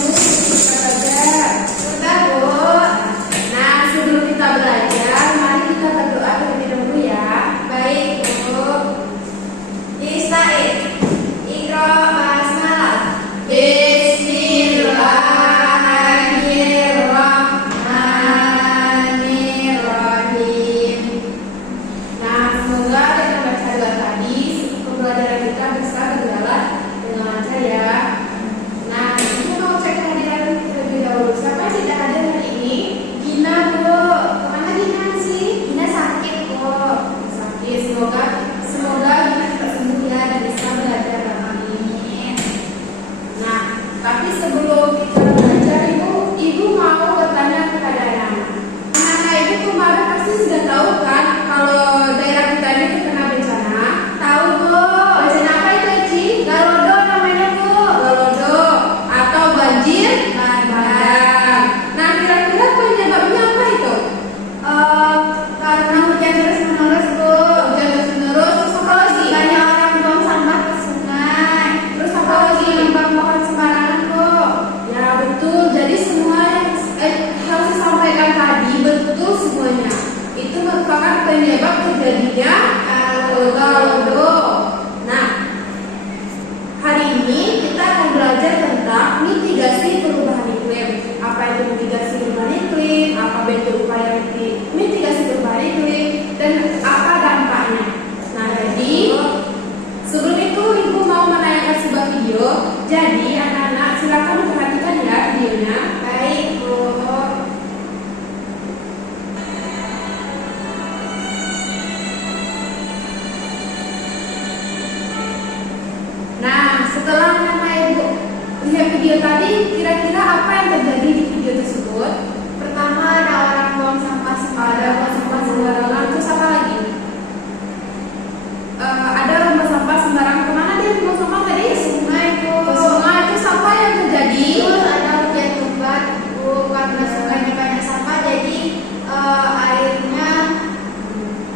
Bu, kita belajar. Sudah, Bu. Nah, sebelum kita belajar, mari kita berdoa terlebih dahulu ya. Baik, Bu. Israel, Iqra basmalah. Bismillahirrahmanirrahim. Nah, semoga dengan baca doa tadi pembelajaran kita bisa berjalan dengan lancar ya. Nah, ibu mau cek kehadiran terlebih dahulu. Siapa yang tidak hadir hari ini? Gina, Bu. Kemana Gina sih? Gina sakit kok. Sakit. Semoga Gina cepat sembuh ya dan bisa belajar. Amin. Nah, tapi sebelum kita belajar, ibu mau bertanya kepada anak-anak. Anak-anak ibu kemarin pasti sudah tahu kan kalau daerah kita ini terkena bencana. Tahu, Bu. Bencana apa itu, Ci? Galodo namanya, Bu. Galodo atau banjir bandang. Nah, kira-kira penyebabnya apa itu? Karena hujan terus-menerus, Bu. Hujan terus-menerus, terus apa lagi? Banyak orang buang sampah ke sungai. Terus apa lagi? Nebang pohon sembarangan, Bu. Ya, betul. Jadi semua yang harus disampaikan tadi betul semuanya. Itu merupakan penyebab terjadinya galodo. Nah, hari ini kita akan belajar tentang mitigasi perubahan iklim. Apa itu mitigasi perubahan iklim? Apa bentuk upaya mitigasi perubahan iklim? Dan apa dampaknya? Nah, jadi sebelum itu ibu mau menayangkan sebuah video. Jadi anak-anak silakan perhatikan ya videonya. Baik, Bu. Nah, setelah anak-anak ibu lihat video tadi, kira-kira apa yang terjadi di video tersebut? Pertama, ada orang buang sampah sembarangan. Terus apa lagi? Ada rumah sampah sembarangan. Kemana dia buang sampah tadi? Sungai, Bu. Ke sungai. Terus apa yang terjadi? Terus ada hujan lebat, Bu. Karena sungainya banyak sampah, jadi airnya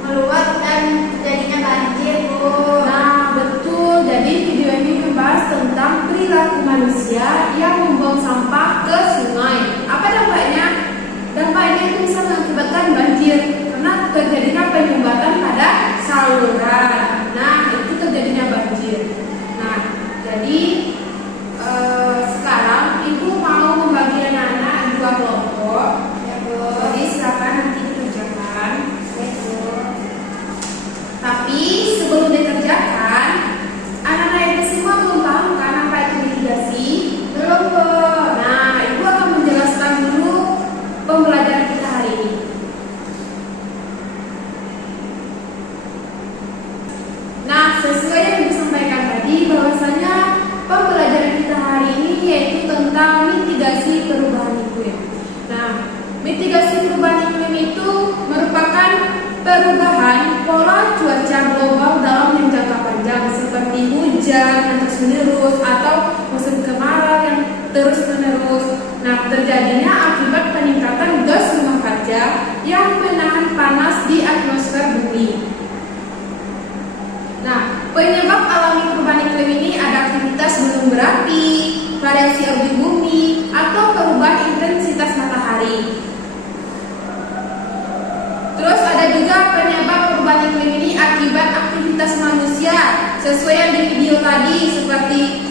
meluap dan jadinya banjir, Bu. Nah, betul. Jadi video ini membahas tentang perilaku manusia yang membuang sampah ke sungai. Apa dampaknya? Dampaknya itu bisa mengakibatkan banjir karena terjadinya penyumbatan pada saluran. Nah, itu terjadinya banjir. Nah, jadi sekarang ibu mau membagi anak-anak dua kelompok. Ya, Bu. Jadi silakan nanti dikerjakan. Ya, Bu. Tapi sebelum dikerjakan, anak-anak ibu semua belum paham kan apa itu mitigasi? Belum, Bu. Nah, ibu akan menjelaskan dulu pembelajaran kita hari ini. Nah, sesuai yang ibu sampaikan tadi, bahwasanya pembelajaran kita hari ini yaitu tentang mitigasi perubahan iklim. Nah, mitigasi perubahan iklim itu merupakan perubahan pola cuaca global dalam jangka panjang seperti hujan yang terus-menerus atau musim kemarau yang terus-menerus. Nah, terjadinya akibat peningkatan gas rumah kaca yang menahan panas di atmosfer bumi. Nah, penyebab alami perubahan iklim ini ada aktivitas gunung berapi, variasi orbit bumi, atau perubahan intensitas matahari. Terus ada juga penyebab perubahan iklim ini akibat aktivitas manusia sesuai yang di video tadi seperti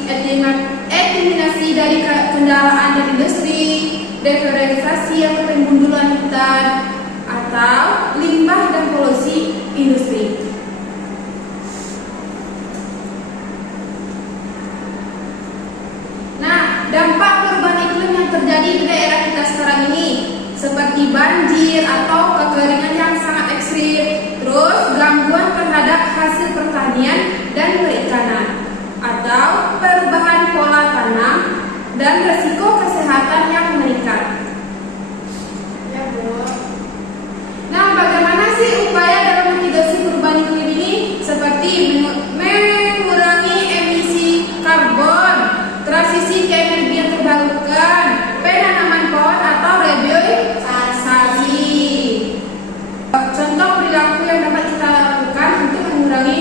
eliminasi dari kendaraan dan industri, deforestasi atau pembunuhan hutan, atau limbah dan polusi industri. Nah, dampak perubahan iklim yang terjadi di daerah kita sekarang ini seperti banjir atau kekeringan yang sangat ekstrim, terus gangguan terhadap hasil pertanian dan perikanan, atau perubahan pola tanam dan resiko kesehatan yang meningkat. Ya, Bu. Nah, bagaimana sih upaya dalam mitigasi perubahan iklim ini? Seperti mengurangi emisi karbon, transisi ke energi yang terbarukan, penanaman pohon atau reboisasi. Contoh perilaku yang dapat kita lakukan untuk mengurangi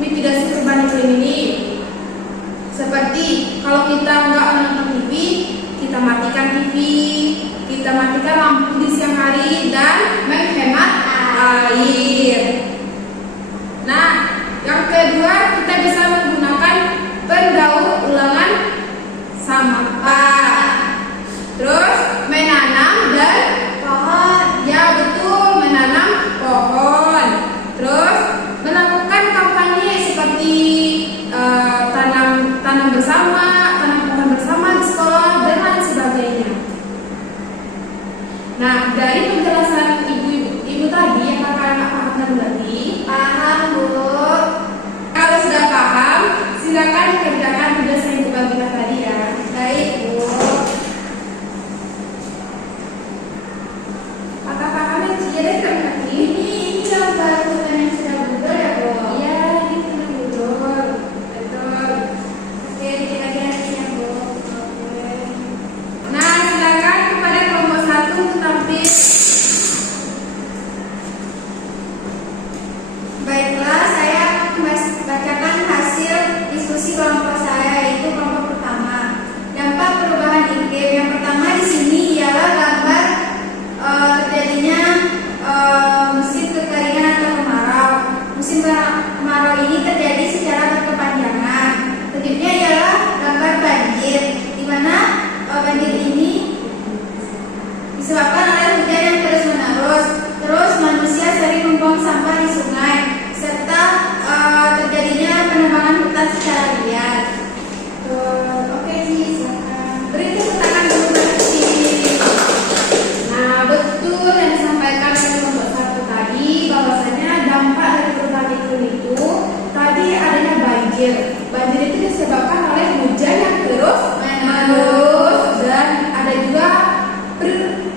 mitigasi perubahan iklim ini, seperti kalau kita nggak menonton TV, kita dari penjelasan ibu tadi, apakah anak paham dan mengerti? Paham, Bu. Kalau sudah paham, silakan dikerjakan tugas yang ibu bagikan tadi ya. Baik, Bu. Apakah paham ya, Ci? Ada yang mengerti? Ini gambar tulisan yang sudah Google ya, Bu? Iya, ini sudah betul. Betul. Oke, bikin lagi hasilnya, Bu. Oke. Nah, silakan kepada kelompok 1 untuk tampil. Baiklah, saya akan bacakan hasil diskusi kelompok saya, yaitu kelompok pertama. Dampak perubahan iklim. Yang pertama di sini ialah gambar terjadinya musim kekeringan atau kemarau. Musim kemarau ini terjadi secara berkepanjangan. Selanjutnya ialah gambar banjir, di mana banjir ini disebabkan oleh hujan yang terus-menerus. Terus manusia sering membuang sampah di sungai, serta terjadinya penebangan hutan secara liar. Oke, Ci, silakan. Beri tepuk tangan dulu buat Ci. Nah, betul yang disampaikan oleh kelompok 1 tadi, bahwasanya dampak dari perubahan iklim itu tadi adanya banjir. Banjir itu disebabkan oleh hujan yang terus-menerus, dan ada juga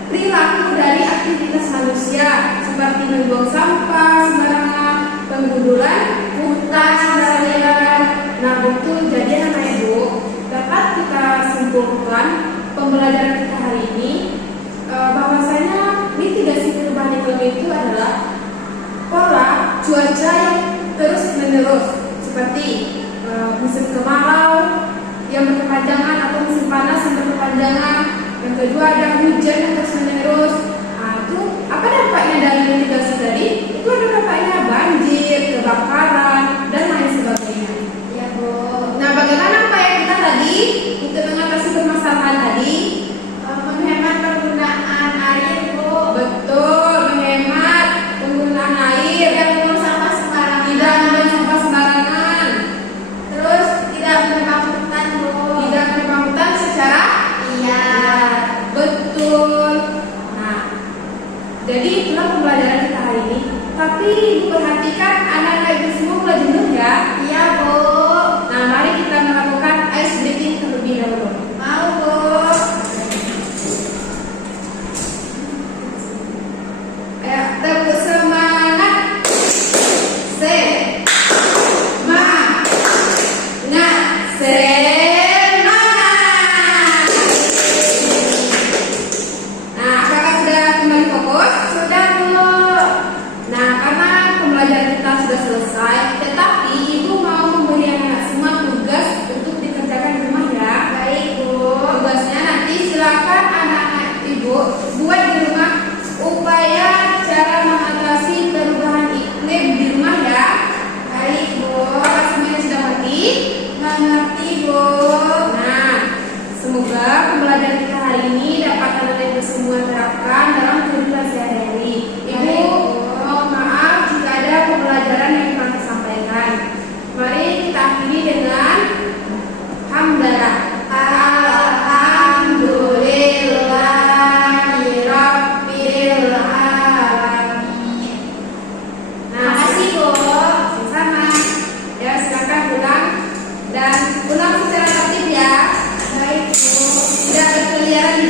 perilaku dari aktivitas manusia seperti membuang sampah sembarangan, penggundulan hutan sembarangan. Nah, betul. Jadi anak ibu, dapat kita simpulkan pembelajaran kita hari ini bahwasanya mitigasi perubahan iklim itu adalah pola cuaca yang terus menerus, seperti musim kemarau yang berkepanjangan atau musim panas yang berkepanjangan. Yang kedua ada hujan yang terus menerus. Nah, itu apa dampaknya dari mitigasi tadi? Itu ada dampaknya banjir, kebakaran, dan lain sebagainya. Ya, Bu. Nah, bagaimana upaya kita tadi untuk mengatasi permasalahan tadi? Menghemat penggunaan air, Bu. Betul, menghemat penggunaan air, Tidak membuang sampah sembarangan. tidak membuang sampah sembarangan, Terus tidak menebang hutan, Bu. tidak menebang hutan secara Iya. betul. Nah, jadi itulah pembelajaran kita hari ini. Tapi ibu perhatikan anak-anak ibu semua mulai jenuh ya. Iya, Bu. Nah, mari kita melakukan ice breaking terlebih dahulu. Mau, Bu. Ayo, tepuk semangat. Semangat. Nah, apakah sudah kembali fokus? Sudah, Bu. Nah, karena pembelajaran kita sudah selesai, tetapi ibu mau memberi anak semua tugas untuk dikerjakan di rumah ya. Baik, Bu. Tugasnya nanti silakan anak-anak ibu buat di rumah upaya cara mengatasi perubahan iklim di rumah ya. Baik, Bu. Apakah semuanya sudah mengerti? Mengerti, Bu. Nah, semoga pembelajaran kita hari ini dapat anak-anak ibu semua terapkan dalam kehidupan sehari-hari. Ibu, mohon maaf jika ada pembelajaran yang kurang disampaikan. Mari kita akhiri dengan hamdalah. Alhamdulillahirabbil alamin. Nah, Makasih, Bu. sama. Ya, silakan pulang dan pulang secara tertib ya. Baik, Bu. Tidak berkeliaran di